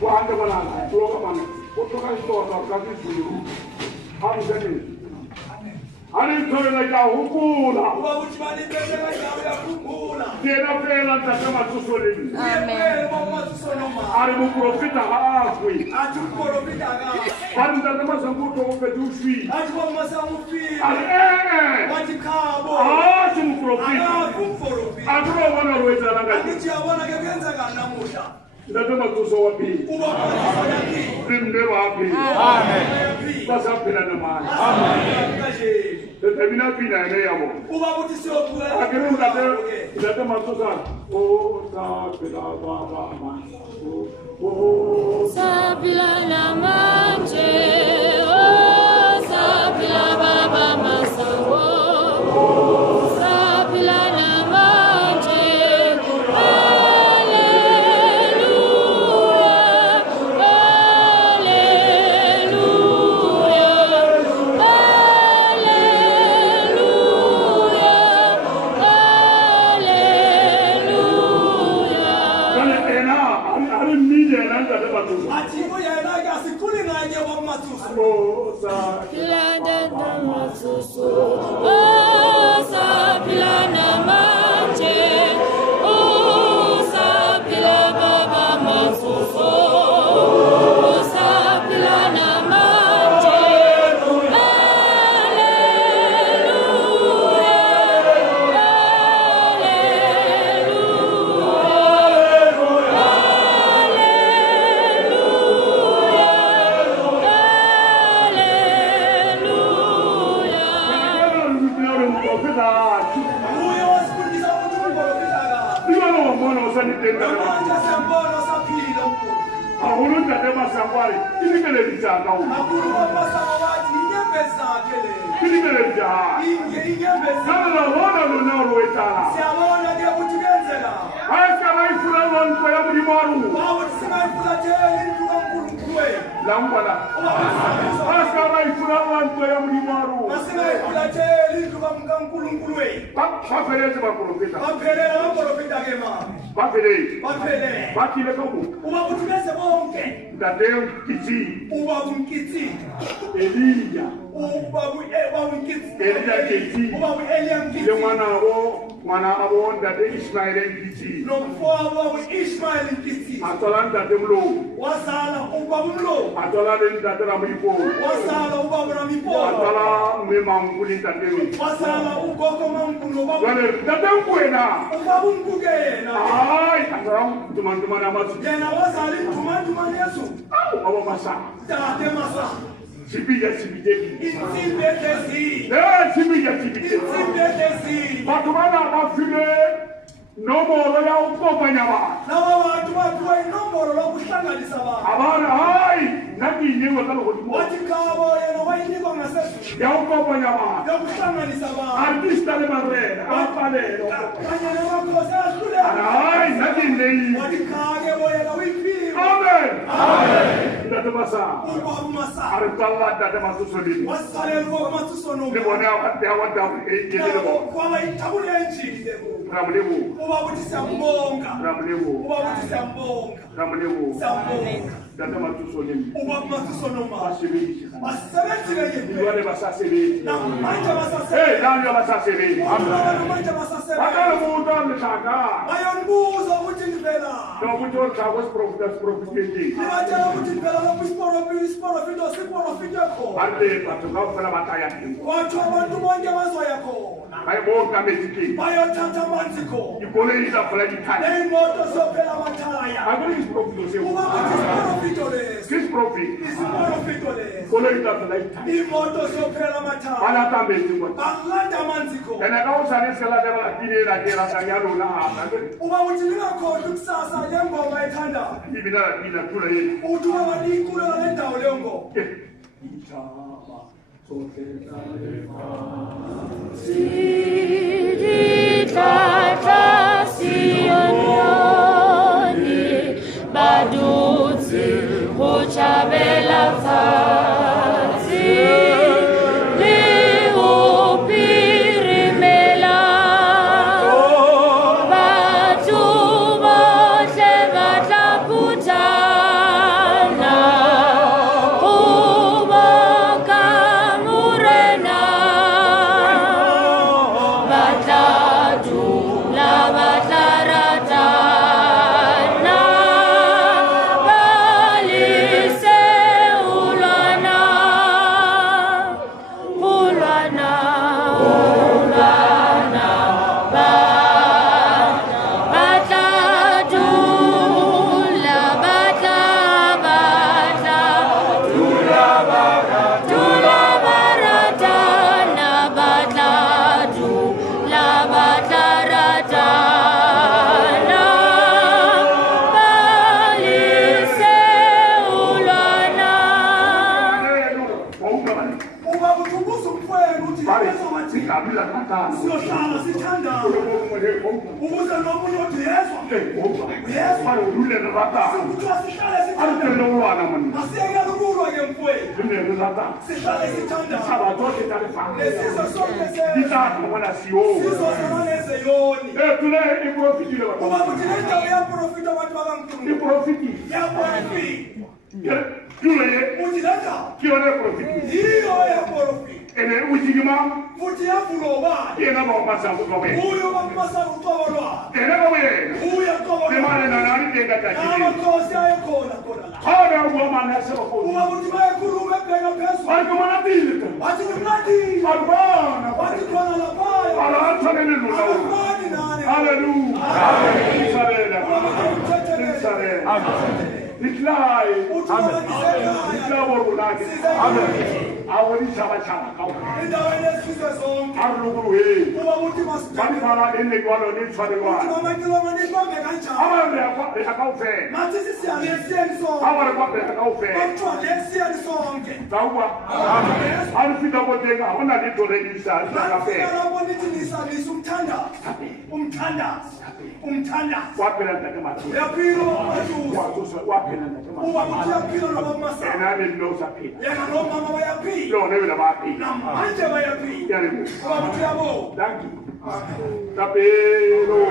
Quando banana, coloca banana, coloca história, coloca isso. Vamos ver. Ali foi legal, hukula. Tena pela tazama tusolini. Amen. Ari muprofita hafi. Ari tazama sanguto upedushi. Ari si muprofita. Agro wana ruweza langa. Tazama tuso wapi. Bimbe wapi. Amen. Basa pela namani. Amen. Termina fina ne yamo. Uba butisi okura. Akere udate matosa. Oh sa pela baba ma. Oh sa pela la manje. Oh sa pela baba masango. Oh sa pela la manje. Ismail Nkiti. No kwa Ismail Nkiti. Atolanda demlo. Wasala ubamlo. Atolanda ndatara mwipo. Wasala ubamra mipo. Atala mmanguli ndatemi. Wasala ugoko mangulo babu. Wale ndatemkwena. Ubabungugena. Ai, atara tumandumana masu. Yena wasali tumandumana Yesu. Abo masa. Tate masa. Sibija sibijeki. Isibetesi. Sibija sibijeki. Isibetesi. Batumana mafile. Nomoro ya ukopanya ba. Nawa watu wa nomoro lo kuhlanganisa ba. Abana hai naki nyewe kalo kodimo. Watikabo yena wayini kwa ngasesu. Ya ukopanya ba. Ya kuhlanganisa ba. Artista le marre, apale. Kanyene wako sasa kule. Hai naki nei. Watikage boyela wipi. Amen. Amen. Ndatomasa. Uba masa. Artalla ndatomasa solini. Wasale lo matusono. Libone awada yedelo. Kwa waitabule enjili debo. Ramlebu. Uba kuti sambonga. Ramlebu. Uba kuti sambonga. Ramlebu. Sambonga. Ndatomasa solini. Uba matusono ma. Basibili. Basebenzile yebo. Ndiwane basasebeli. Na manje basasebeli. Nani basasebeli. Amen. Manje basasebeli. Akala muda mshaka. Bayonbuza ukuthi ngivela. Nokutho chakwes profiteti. Nibatshela ukuthi ngivela lapho isporofito sikho. Ande batho kaofela bataya. Wathi abantu bonke bazoya khona. Bayibonga mesiki. Bayothatha amanzi khona. Ikole izafula ikhaya. Neimoto zophela amathaya. Akuli isprofito seo. Uba kuthi isporofito lesi. Kis profit. Isporofito lesi. Ikole izafula ikhaya. Imoto zophela amathaya. Bana tambe ngwa. Bakulanda amanzi khona. Kana kausane sela deba dile la kera kanyalo na hapa. Uba uthi ningakhona ukusasa lengoma ethanda. Ibina tula yini. Uthi uba likhulu le ndawo leyo ngoma. Ichaba. Sokela lefa. Tata Sioni Baduzi Uchabela Fazi Liupirimela Badu siyahlangana siyohlala sithandana ukuze nomunye othi yezwa ululele ratana kuthiwa sihlale sithandana alutele ulwana mani asiyekele ukulwa ngemfowethu dinele ratana sihlale sithandana sabazote talefanga lesizwe sonke ditata mona siyo sizozanezeyoni tule iprofitile uba batho kuthi le ndawo iyaprofita abantu bakamntu iprofitile iyaprofita tule uthi le ndawo kiyone profitile yiyo eyaprofita ene ujigima futhi yavulo obani yena bawumasango kwawe uyo bamasa uqobo lwakhe ena kwawena uya qobo semane nani denga tatile amakhosi ayekhona khona la khona ubomana yasebakhona uba kuthi bayekhuluma ebheka phezulu bantu manabile wathi kumnandile alubona wathi khona laphaya alathanele lulawo abafani nani haleluya Israel Itlai Itlabo runake awoli chaba chaba kawo indaweni esizwe zonke aruluwe uba kuthi bani fala ene kwalo ni tshwarelwa amakilomani ibambe kanjani abale akawufe mathi sisiyale esiyeni sonke abale kwabe akawufe kwakuthiwa lesiyeni sonke tawuba alifika botenga hona litorelisa kafe laponithi umthandazi waphela ntakemati uyaphila umajusi waphela uba kuthi uyaphila noba ntakemati kumasana enani lilosaphila yena nomama bayaphila lona yona baphila namanje bayaphila yani uba kuthi uyabona Thank you. Tapelo.